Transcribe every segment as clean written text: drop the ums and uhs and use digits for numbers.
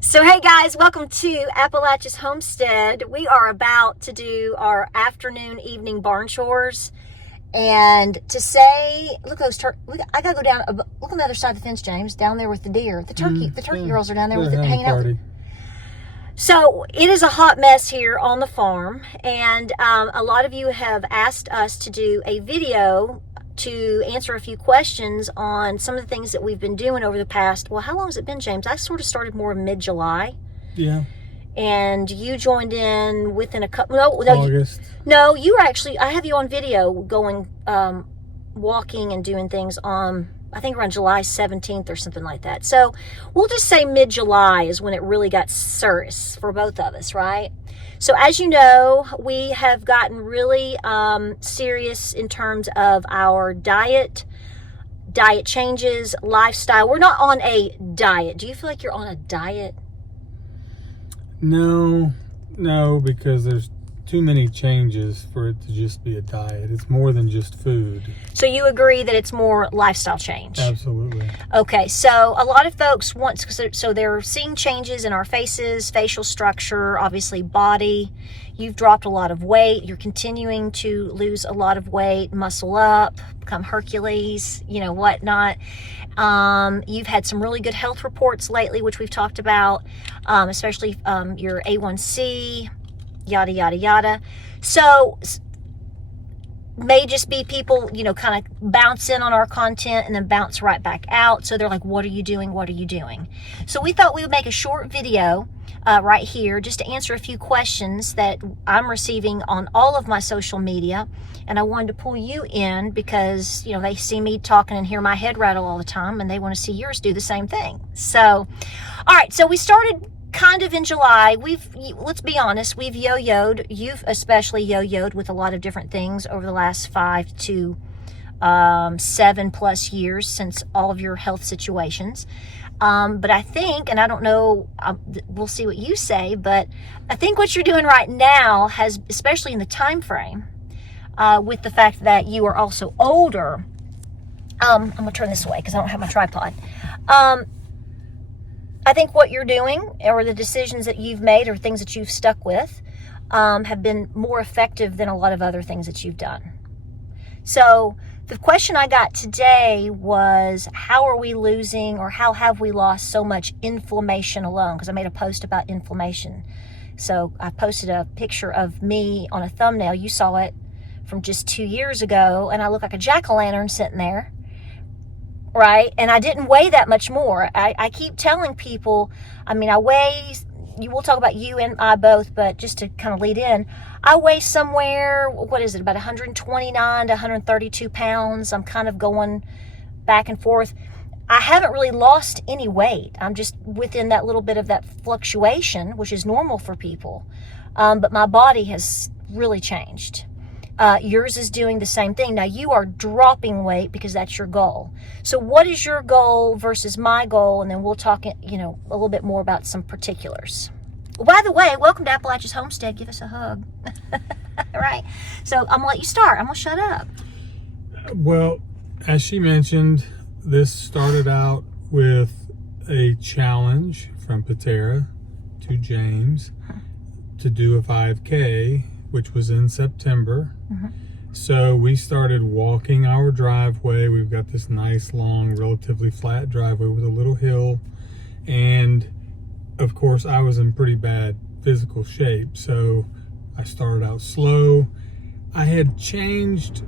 So hey guys, welcome to Appalachia's Homestead. We are about to do our afternoon, evening barn chores. And to say, look those I gotta go down. Look on the other side of the fence, James. Down there with the deer. The turkey girls are down there with it hanging out. So it is a hot mess here on the farm, and a lot of you have asked us to do a video to answer a few questions on some of the things that we've been doing over the past, well, how long has it been, James? I sort of started more mid-July. Yeah. And you joined in within a couple, August. You were actually, I have you on video going, walking and doing things on, I think around July 17th or something like that. So we'll just say mid-July is when it really got serious for both of us, right? So as you know, we have gotten really serious in terms of our diet changes, lifestyle. We're not on a diet. Do you feel like you're on a diet? No, because there's too many changes for it to just be a diet. It's more than just food. So you agree that it's more lifestyle change? Absolutely. Okay, so a lot of folks want, so they're seeing changes in our faces, facial structure, obviously body. You've dropped a lot of weight. You're continuing to lose a lot of weight, muscle up, become Hercules, whatnot. You've had some really good health reports lately, which we've talked about, especially your A1C, yada, yada, yada. So may just be people, kind of bounce in on our content and then bounce right back out. So they're like, what are you doing? What are you doing? So we thought we would make a short video right here just to answer a few questions that I'm receiving on all of my social media. And I wanted to pull you in because, they see me talking and hear my head rattle all the time, and they want to see yours do the same thing. So, all right. So we started kind of in July. Let's be honest, we've yo-yoed. You've especially yo-yoed with a lot of different things over the last 5 to 7+ years since all of your health situations. But I think, and I don't know, we'll see what you say, but I think what you're doing right now has, especially in the time frame, with the fact that you are also older. I'm gonna turn this away because I don't have my tripod. I think what you're doing, or the decisions that you've made, or things that you've stuck with, have been more effective than a lot of other things that you've done. So the question I got today was, how are we losing, or how have we lost so much inflammation alone? Because I made a post about inflammation. So I posted a picture of me on a thumbnail. You saw it from just 2 years ago, and I look like a jack-o'-lantern sitting there. Right? And I didn't weigh that much more. I keep telling people, I weigh, we'll talk about you and I both, but just to kind of lead in, I weigh somewhere, about 129 to 132 pounds. I'm kind of going back and forth. I haven't really lost any weight. I'm just within that little bit of that fluctuation, which is normal for people. But my body has really changed. Yours is doing the same thing. Now, you are dropping weight because that's your goal. So what is your goal versus my goal? And then we'll talk, a little bit more about some particulars. Well, by the way, welcome to Appalachia's Homestead. Give us a hug. All right. So I'm going to let you start. I'm going to shut up. Well, as she mentioned, this started out with a challenge from Patara to James to do a 5K, which was in September. So we started walking our driveway. We've got this nice, long, relatively flat driveway with a little hill. And of course, I was in pretty bad physical shape. So I started out slow. I had changed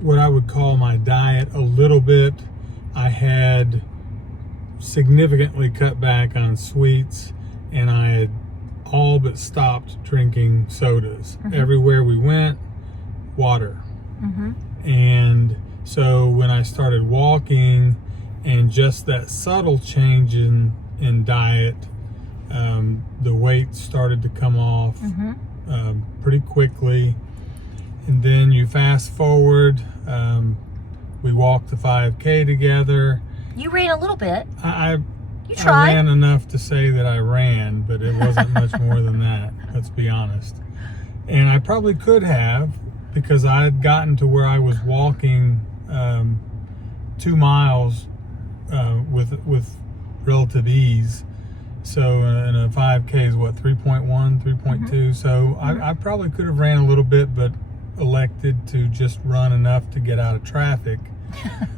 what I would call my diet a little bit. I had significantly cut back on sweets, and I had all but stopped drinking sodas. Everywhere we went, water. And so when I started walking, and just that subtle change in diet, the weight started to come off pretty quickly. And then you fast forward, we walked the 5K together. You ran a little bit. You tried. I ran enough to say that I ran, but it wasn't much more than that, let's be honest. And I probably could have, because I had gotten to where I was walking 2 miles with relative ease. So in a 5K is what, 3.1, 3.2. So I probably could have ran a little bit, but elected to just run enough to get out of traffic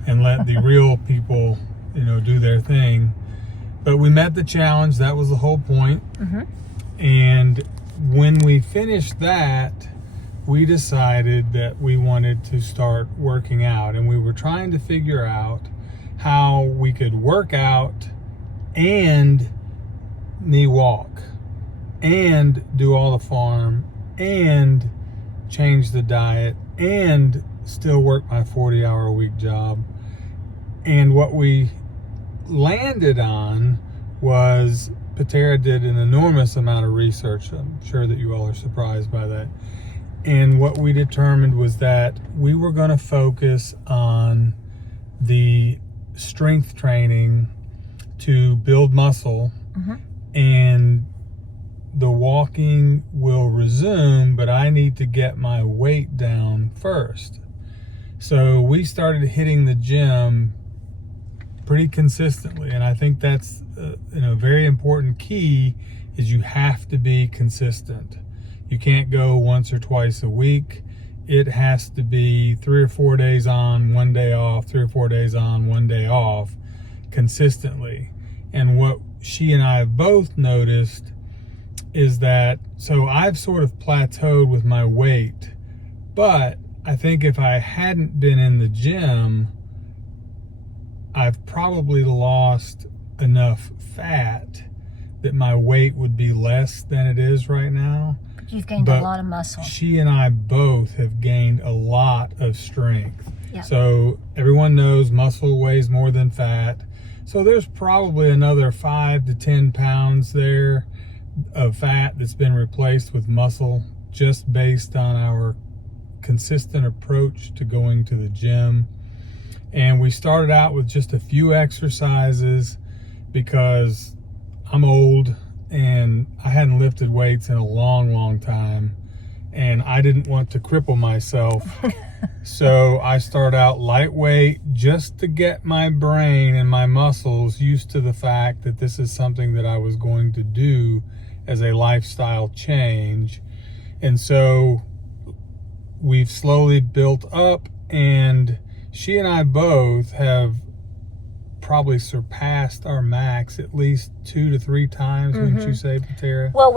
and let the real people, do their thing. But we met the challenge. That was the whole point. And when we finished that, we decided that we wanted to start working out, and we were trying to figure out how we could work out and me walk and do all the farm and change the diet and still work my 40-hour-a-week job. And what we landed on was, Patara did an enormous amount of research. I'm sure that you all are surprised by that. And what we determined was that we were going to focus on the strength training to build muscle, and the walking will resume, but I need to get my weight down first. So we started hitting the gym pretty consistently, and I think that's a very important key, is you have to be consistent. You can't go once or twice a week. It has to be 3 or 4 days on, 1 day off, 3 or 4 days on, 1 day off, consistently. And what she and I have both noticed is that, so I've sort of plateaued with my weight, but I think if I hadn't been in the gym, I've probably lost enough fat that my weight would be less than it is right now. You've gained a lot of muscle. She and I both have gained a lot of strength. Yep. So everyone knows muscle weighs more than fat. So there's probably another 5 to 10 pounds there of fat that's been replaced with muscle, just based on our consistent approach to going to the gym. And we started out with just a few exercises because I'm old and I hadn't lifted weights in a long time, and I didn't want to cripple myself. So I started out lightweight just to get my brain and my muscles used to the fact that this is something that I was going to do as a lifestyle change. And so we've slowly built up, and she and I both have probably surpassed our max at least 2 to 3 times, wouldn't you say, Patara? Well, what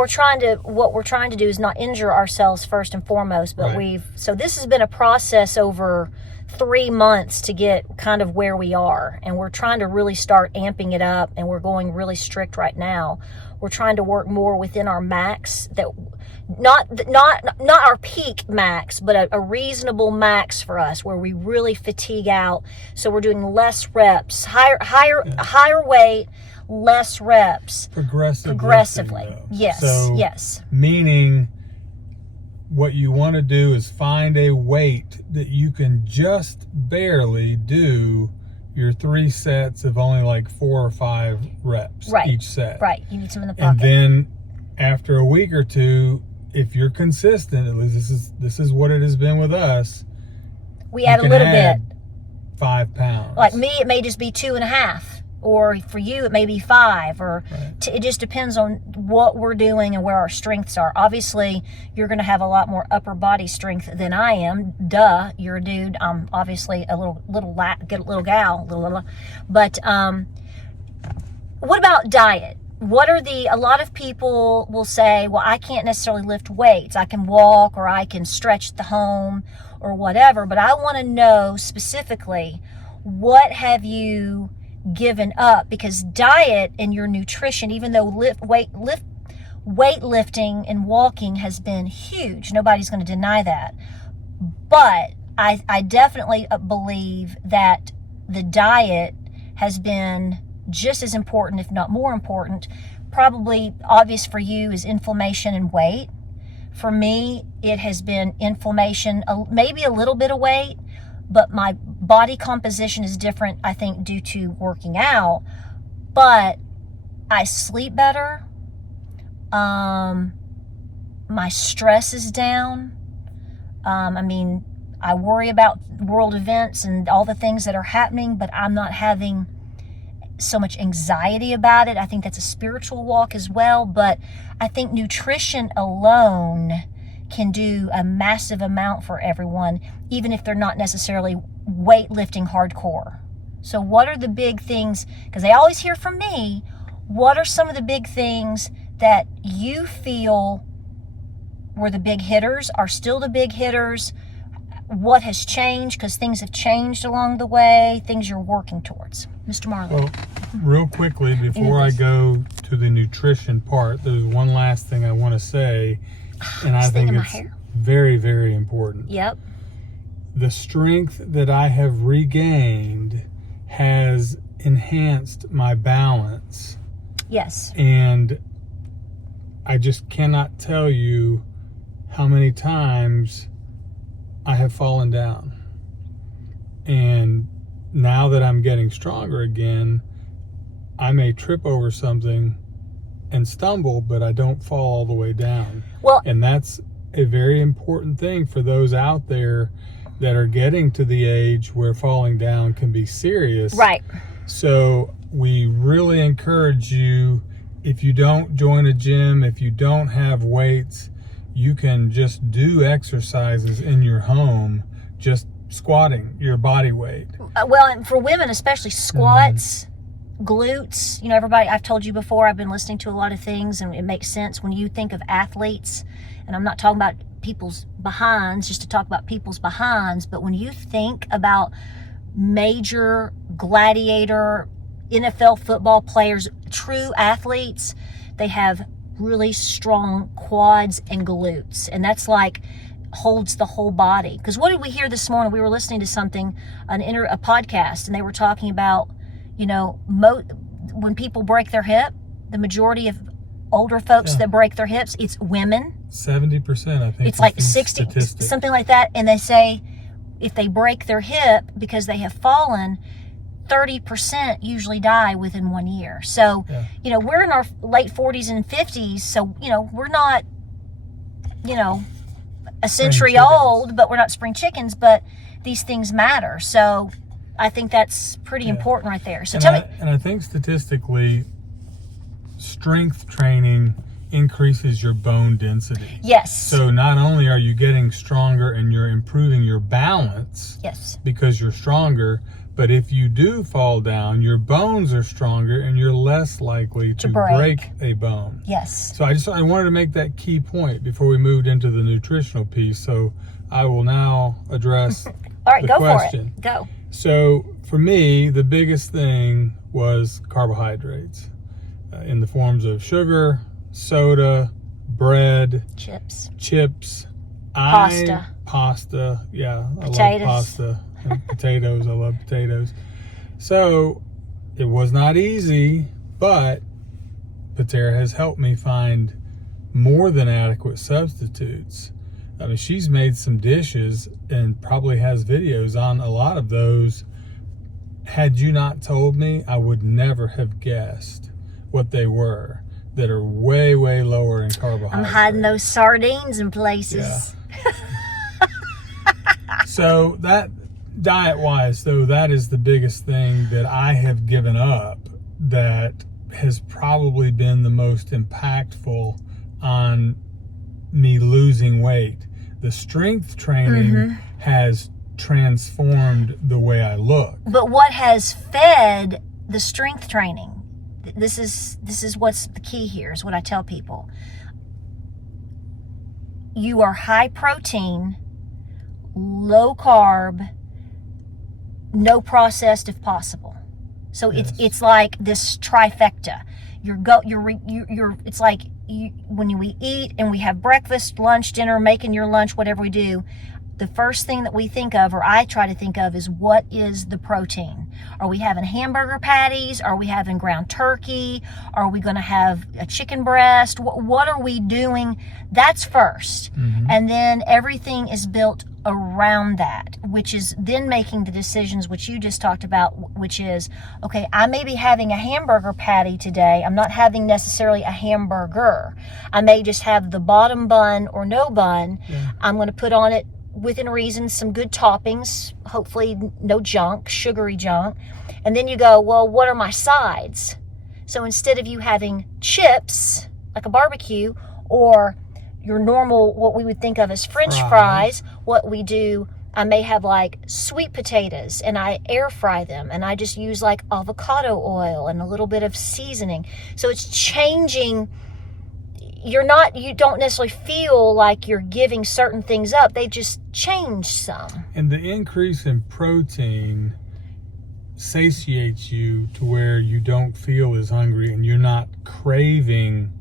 we're trying to do is not injure ourselves first and foremost, but so this has been a process over 3 months to get kind of where we are, and we're trying to really start amping it up, and we're going really strict right now. We're trying to work more within our max, that not our peak max, but a reasonable max for us, where we really fatigue out. So we're doing less reps, higher weight, less reps, progressively. Lifting, Yes, so, yes. Meaning, what you want to do is find a weight that you can just barely do your 3 sets of only like 4 or 5 reps each set. Right. You need some in the pocket. And then after a week or two, if you're consistent, at least this is what it has been with us, we add a little bit. 5 pounds. Like me, it may just be 2.5, or for you, it may be 5, or it just depends on what we're doing and where our strengths are. Obviously, you're going to have a lot more upper body strength than I am. Duh, you're a dude. I'm obviously a little gal. But what about diet? A lot of people will say, well, I can't necessarily lift weights. I can walk, or I can stretch at the home, or whatever. But I want to know specifically, what have you given up? Because diet and your nutrition, even though weightlifting and walking has been huge, nobody's going to deny that. But I definitely believe that the diet has been just as important, if not more important. Probably obvious for you is inflammation and weight. For me, it has been inflammation, maybe a little bit of weight, but my body composition is different, I think, due to working out. But I sleep better. My stress is down. I worry about world events and all the things that are happening, but I'm not having so much anxiety about it. I think that's a spiritual walk as well, but I think nutrition alone can do a massive amount for everyone, even if they're not necessarily weightlifting hardcore. So what are the big things, because they always hear from me, what are some of the big things that you feel were the big hitters, are still the big hitters? What has changed, because things have changed along the way, things you're working towards? Mr. Marlowe. Well, real quickly, before I go to the nutrition part, there's one last thing I want to say, and I think it's very, very important. Yep. The strength that I have regained has enhanced my balance. Yes. And I just cannot tell you how many times I have fallen down. And now that I'm getting stronger again, I may trip over something and stumble, but I don't fall all the way down. Well, and that's a very important thing for those out there that are getting to the age where falling down can be serious. Right. So we really encourage you, if you don't join a gym, if you don't have weights, you can just do exercises in your home, just squatting your body weight. Well, and for women especially, squats, glutes, everybody, I've told you before, I've been listening to a lot of things, and it makes sense when you think of athletes, and I'm not talking about people's behinds, just to talk about people's behinds, but when you think about major gladiator NFL football players, true athletes, they have really strong quads and glutes, and that's like holds the whole body. Because what did we hear this morning? We were listening to something, a podcast, and they were talking about, when people break their hip, the majority of older folks that break their hips, it's women. 70%, I think. It's like 60, something like that. And they say if they break their hip because they have fallen, 30% usually die within 1 year. So, we're in our late 40s and 50s. So, we're not, a century old, but we're not spring chickens, but these things matter. So I think that's pretty important right there. So and I think statistically, strength training increases your bone density. Yes. So not only are you getting stronger and you're improving your balance, because you're stronger, but if you do fall down, your bones are stronger and you're less likely to break a bone. Yes. So I wanted to make that key point before we moved into the nutritional piece. So I will now address All right, the go question. For it. Go. So for me, the biggest thing was carbohydrates in the forms of sugar, soda, bread, chips, pasta. Yeah, potatoes. I love pasta. And potatoes. I love potatoes. So it was not easy, but Patara has helped me find more than adequate substitutes. I mean, she's made some dishes and probably has videos on a lot of those. Had you not told me, I would never have guessed what they were, that are way, way lower in carbohydrates. I'm hiding those sardines in places. Yeah. So that, diet-wise, though, that is the biggest thing that I have given up that has probably been the most impactful on me losing weight. The strength training has transformed the way I look. But what has fed the strength training? This is what's the key here, is what I tell people. You are high protein, low carb, no processed if possible. So it's like this trifecta. It's like when we eat and we have breakfast, lunch, dinner, making your lunch, whatever we do, the first thing that we think of, or I try to think of, is what is the protein? Are we having hamburger patties? Are we having ground turkey? Are we going to have a chicken breast? What are we doing? That's first. And then everything is built around that, which is then making the decisions which you just talked about, which is, okay, I may be having a hamburger patty today. I'm not having necessarily a hamburger. I may just have the bottom bun or no bun. I'm going to put on it, within reason, some good toppings, hopefully no junk, sugary junk. And then you go, well, what are my sides? So instead of you having chips, like a barbecue, or your normal, what we would think of as French fries, what we do, I may have like sweet potatoes and I air fry them, and I just use like avocado oil and a little bit of seasoning. So it's changing. You don't necessarily feel like you're giving certain things up. They just change some. And the increase in protein satiates you to where you don't feel as hungry and you're not craving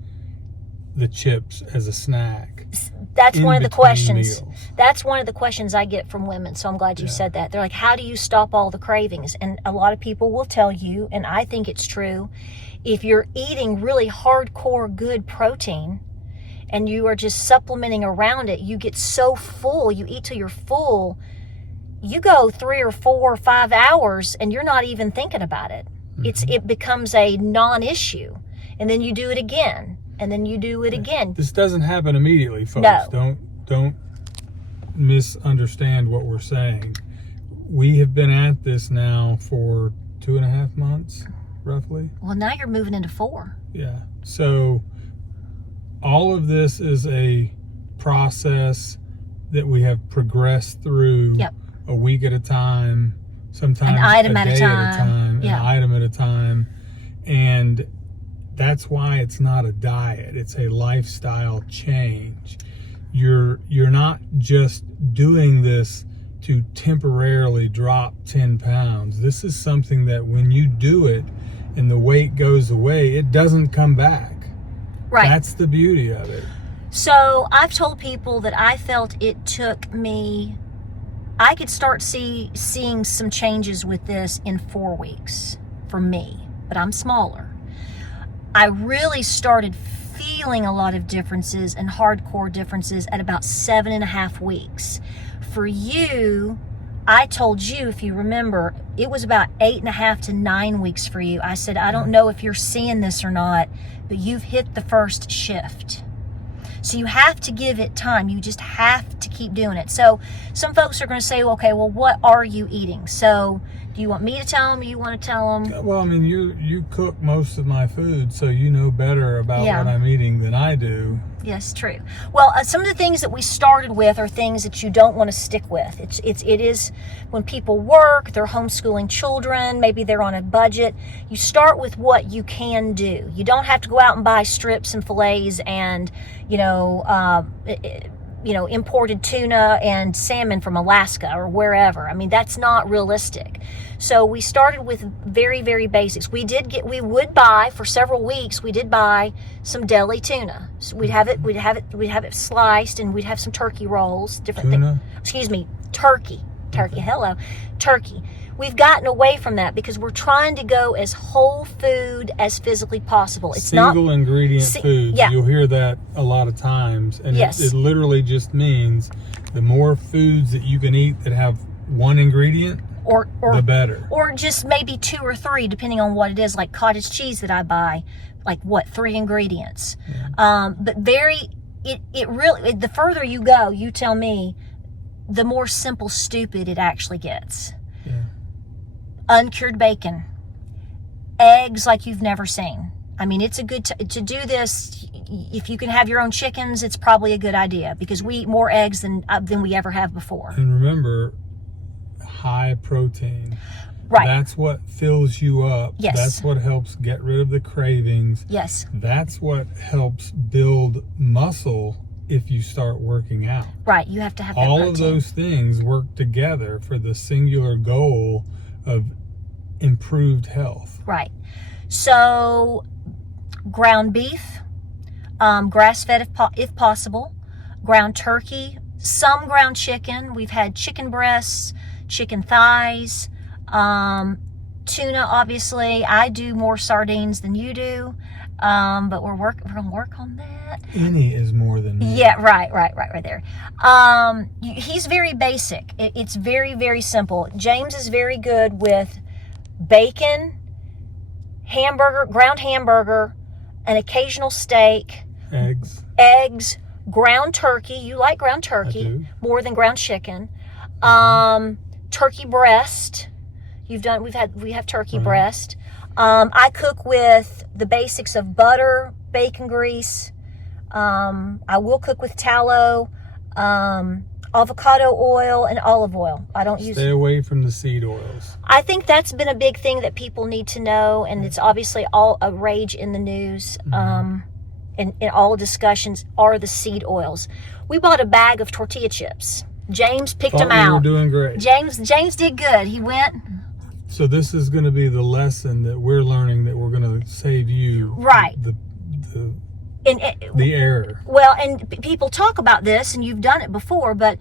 the chips as a snack. That's one of the questions. Meals. That's one of the questions I get from women. So I'm glad you said that. They're like, how do you stop all the cravings? And a lot of people will tell you, and I think it's true, if you're eating really hardcore good protein and you are just supplementing around it, you get so full, you eat till you're full, you go 3 or 4 or 5 hours and you're not even thinking about it. Mm-hmm. It becomes a non-issue. And then you do it again. And then you do it again. This doesn't happen immediately, folks. No. Don't misunderstand what we're saying. We have been at this now for 2.5 months, roughly. Well, now you're moving into 4. Yeah. So all of this is a process that we have progressed through. Yep. A week at a time, sometimes an item a at day a time. at a time, yeah. An item at a time. And that's why it's not a diet. It's a lifestyle change. You're not just doing this to temporarily drop 10 pounds. This is something that when you do it and the weight goes away, it doesn't come back. Right. That's the beauty of it. So I've told people that I felt it took me, I could start seeing some changes with this in 4 weeks for me, but I'm smaller. I really started feeling a lot of differences and hardcore differences at about 7.5 weeks. For you, I told you, if you remember, it was about 8.5 to 9 weeks for you. I said, I don't know if you're seeing this or not, but you've hit the first shift. So you have to give it time. You just have to keep doing it. So some folks are going to say, okay, well, what are you eating? So do you want me to tell them or you want to tell them? Well, I mean, you cook most of my food, so you know better about what I'm eating than I do. Yes, true. Well, some of the things that we started with are things that you don't want to stick with. It is when people work, they're homeschooling children, maybe they're on a budget. You start with what you can do. You don't have to go out and buy strips and fillets and, imported tuna and salmon from Alaska or wherever. I mean, that's not realistic. So we started with very, very basics. We would buy for several weeks. We did buy some deli tuna. So we'd have it sliced, and we'd have some turkey rolls, different things. Excuse me, turkey. Okay. Hello, turkey. We've gotten away from that because we're trying to go as whole food as physically possible. It's single ingredient foods. Yeah. You'll hear that a lot of times, and it literally just means the more foods that you can eat that have one ingredient, or the better. Or just maybe 2 or 3, depending on what it is. Like cottage cheese that I buy, like 3 ingredients. Yeah. But it really, the further you go, you tell me, the more simple stupid it actually gets. Yeah. Uncured bacon, eggs like you've never seen. I mean, it's a good to do this. If you can have your own chickens, it's probably a good idea because we eat more eggs than we ever have before. And remember, high protein. Right. That's what fills you up. Yes. That's what helps get rid of the cravings. Yes. That's what helps build muscle if you start working out. Right. You have to have that all protein. Of those things work together for the singular goal of improved health. Right. So ground beef, grass-fed if possible, ground turkey, some ground chicken. We've had chicken breasts, chicken thighs, tuna, obviously. I do more sardines than you do, but we're going to work on that. Any is more than me. Yeah, right there. He's very basic. It's very, very simple. James is very good with bacon, ground hamburger, an occasional steak, eggs, ground turkey. You like ground turkey more than ground chicken. Turkey breast. We have turkey breast. I cook with the basics of butter, bacon grease. I will cook with tallow, avocado oil, and olive oil. I don't use. Stay away from the seed oils. I think that's been a big thing that people need to know, and it's obviously all a rage in the news. In all discussions are the seed oils. We bought a bag of tortilla chips. James picked them out. We were doing great. James did good. He went. So this is going to be the lesson that we're learning, that we're going to save you the error. Well, and people talk about this, and you've done it before, but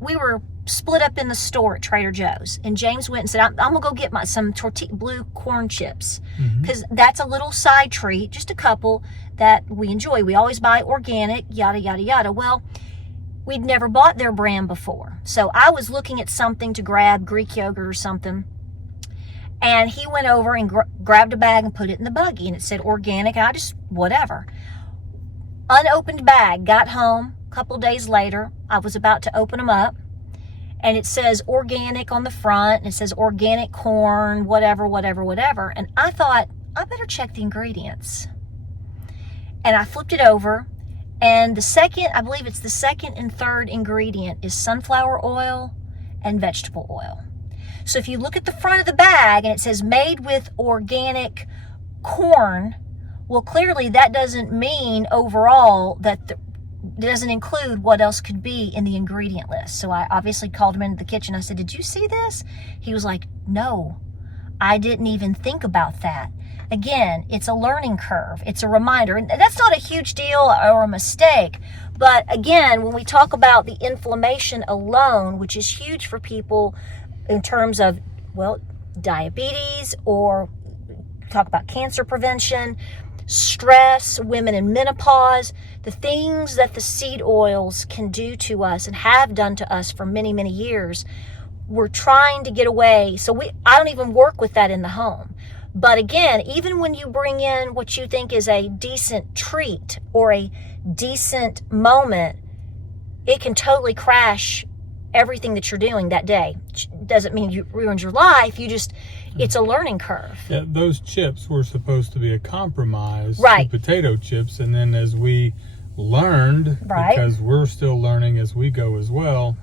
we were split up in the store at Trader Joe's, and James went and said, I'm going to go get some blue corn chips, because that's a little side treat, just a couple that we enjoy. We always buy organic, yada, yada, yada. Well, we'd never bought their brand before. So I was looking at something to grab, Greek yogurt or something. And he went over and grabbed a bag and put it in the buggy. And it said organic. And I just, whatever. Unopened bag. Got home. A couple days later, I was about to open them up. And it says organic on the front. And it says organic corn, whatever, whatever, whatever. And I thought, I better check the ingredients. And I flipped it over. And I believe it's the second and third ingredient is sunflower oil and vegetable oil. So if you look at the front of the bag and it says made with organic corn, well, clearly that doesn't mean overall that doesn't include what else could be in the ingredient list. So I obviously called him into the kitchen. I said, did you see this? He was like, no, I didn't even think about that. Again, it's a learning curve. It's a reminder. And that's not a huge deal or a mistake. But again, when we talk about the inflammation alone, which is huge for people in terms of, well, diabetes, or talk about cancer prevention, stress, women in menopause, the things that the seed oils can do to us and have done to us for many, many years, we're trying to get away. So I don't even work with that in the home. But again, even when you bring in what you think is a decent treat or a decent moment, it can totally crash everything that you're doing that day. Doesn't mean you ruined your life. It's a learning curve. Yeah, those chips were supposed to be a compromise right. to potato chips. And then as we learned, right. because we're still learning as we go as well,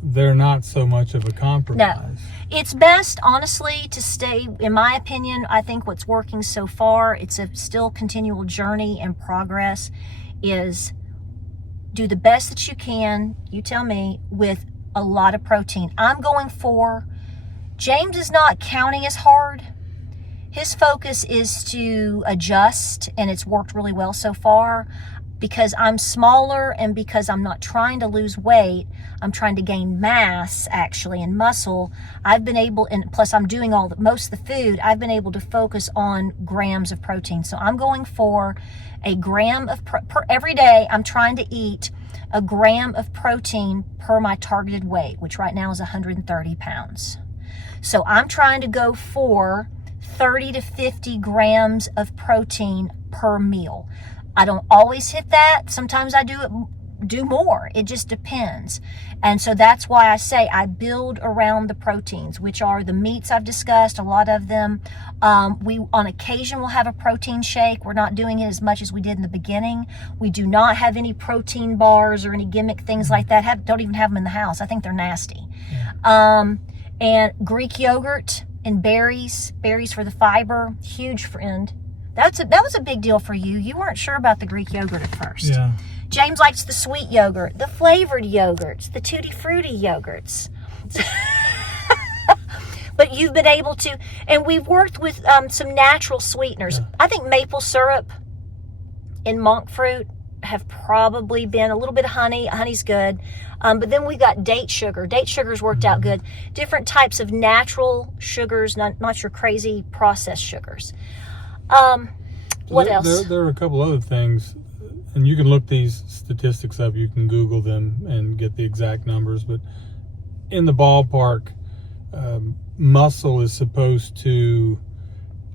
they're not so much of a compromise. No. It's best, honestly, to stay, in my opinion, I think what's working so far, it's a still continual journey and progress, is do the best that you can, you tell me, with a lot of protein. I'm going for, James is not counting as hard. His focus is to adjust, and it's worked really well so far. Because I'm smaller and because I'm not trying to lose weight, I'm trying to gain mass actually and muscle. I've been able, and plus I'm doing most of the food, I've been able to focus on grams of protein. So I'm going for a gram of, every day I'm trying to eat a gram of protein per my targeted weight, which right now is 130 pounds. So I'm trying to go for 30 to 50 grams of protein per meal. I don't always hit that. Sometimes I do more. It just depends. And so that's why I say I build around the proteins, which are the meats I've discussed, a lot of them. We on occasion will have a protein shake. We're not doing it as much as we did in the beginning. We do not have any protein bars or any gimmick things like that. Don't even have them in the house. I think they're nasty. And Greek yogurt and berries for the fiber, huge friend. That was a big deal for you. You weren't sure about the Greek yogurt at first. Yeah. James likes the sweet yogurt, the flavored yogurts, the tutti frutti yogurts. But you've been able to, and we've worked with some natural sweeteners. Yeah. I think maple syrup and monk fruit have probably been a little bit of honey. Honey's good. But then we got date sugar. Date sugar's worked out good. Different types of natural sugars, not your crazy processed sugars. What else? There are a couple other things, and you can look these statistics up. You can Google them and get the exact numbers. But in the ballpark, muscle is supposed to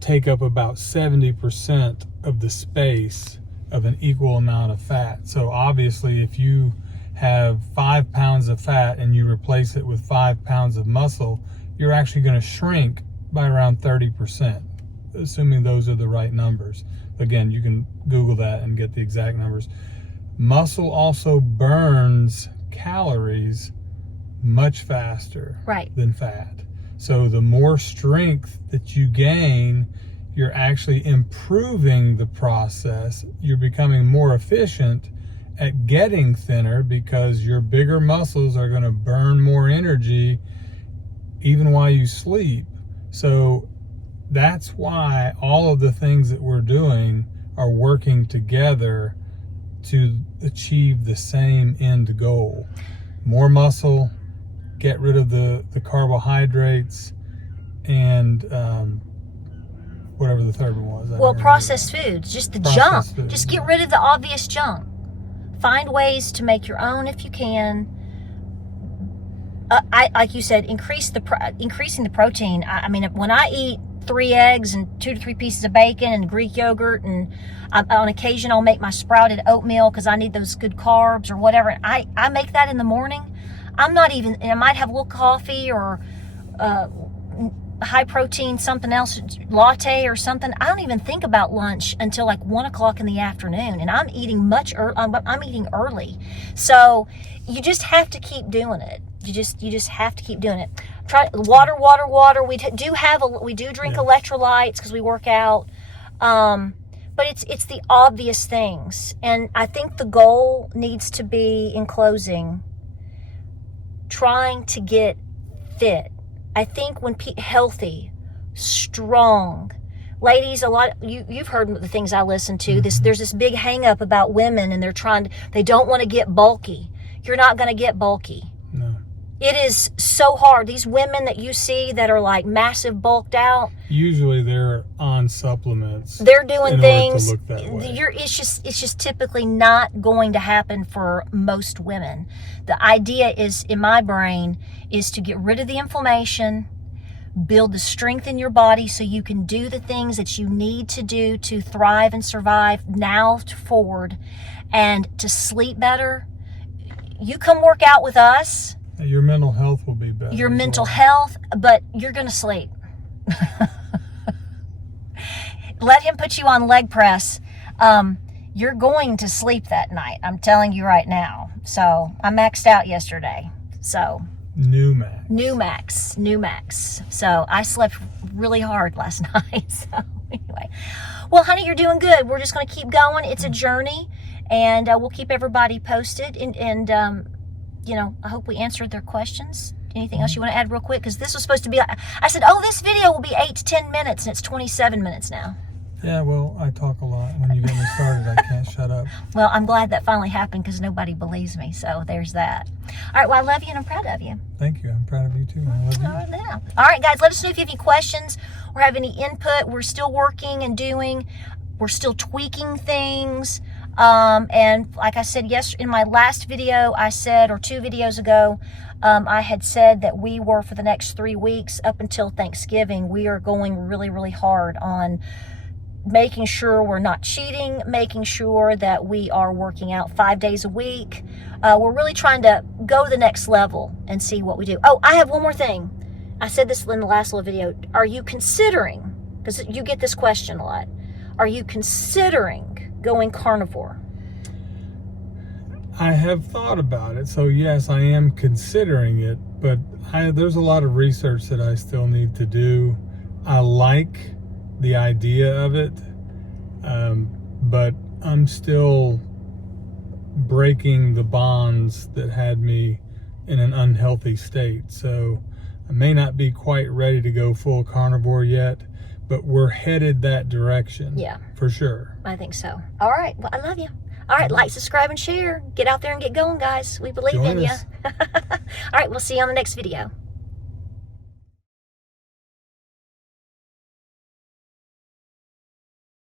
take up about 70% of the space of an equal amount of fat. So obviously, if you have 5 pounds of fat and you replace it with 5 pounds of muscle, you're actually going to shrink by around 30%, assuming those are the right numbers. Again, you can Google that and get the exact numbers. Muscle also burns calories much faster than fat. So the more strength that you gain, you're actually improving the process. You're becoming more efficient at getting thinner because your bigger muscles are going to burn more energy even while you sleep. So that's why all of the things that we're doing are working together to achieve the same end goal. More muscle, get rid of the carbohydrates, and whatever the third one was. Well, processed foods, just the junk. Just get rid of the obvious junk. Find ways to make your own if you can. Like you said, increasing the protein. I mean, when I eat 3 eggs and 2 to 3 pieces of bacon and Greek yogurt, and on occasion I'll make my sprouted oatmeal because I need those good carbs or whatever. I make that in the morning. I'm not even, and I might have a little coffee or high protein something else, latte or something. I don't even think about lunch until like 1 o'clock in the afternoon, and I'm eating I'm eating early. So you just have to keep doing it. You just have to keep doing it. Try water. We do drink electrolytes because we work out. But it's the obvious things, and I think the goal needs to be, in closing, trying to get fit. I think when healthy, strong, ladies, you've heard the things I listen to. There's this big hang up about women, and they don't want to get bulky. You're not going to get bulky. No. It is so hard. These women that you see that are like massive bulked out, usually they're on supplements. They're doing things. To look that way. It's just typically not going to happen for most women. The idea is, in my brain, is to get rid of the inflammation, build the strength in your body so you can do the things that you need to do to thrive and survive now forward, and to sleep better. You come work out with us. Your mental health will be better. Your mental health, but you're going to sleep. Let him put you on leg press. You're going to sleep that night. I'm telling you right now. So I maxed out yesterday. So New max. So I slept really hard last night. So anyway, well, honey, you're doing good. We're just going to keep going. It's a journey, and we'll keep everybody posted. And I hope we answered their questions. Anything else you want to add real quick? Because this was supposed to be, I said, this video will be 8 to 10 minutes, and it's 27 minutes now. Yeah, well, I talk a lot. When you get me started, I can't shut up. Well, I'm glad that finally happened because nobody believes me. So there's that. All right, well, I love you and I'm proud of you. Thank you. I'm proud of you too. I love you. All right, guys, let us know if you have any questions or have any input. We're still working and doing. We're still tweaking things. And like I said, in my last video, I said, or 2 videos ago, I had said that we were, for the next 3 weeks up until Thanksgiving, we are going really, really hard on making sure we're not cheating, making sure that we are working out 5 days a week. We're really trying to go the next level and see what we do. Oh, I have one more thing. I said this in the last little video. Are you considering, because you get this question a lot, are you considering going carnivore? I have thought about it. So yes, I am considering it, but there's a lot of research that I still need to do. I like the idea of it, but I'm still breaking the bonds that had me in an unhealthy state. So I may not be quite ready to go full carnivore yet, but we're headed that direction. Yeah, for sure. I think so. All right. Well, I love you. All right. Like, subscribe, and share. Get out there and get going, guys. We believe in you. All right. We'll see you on the next video.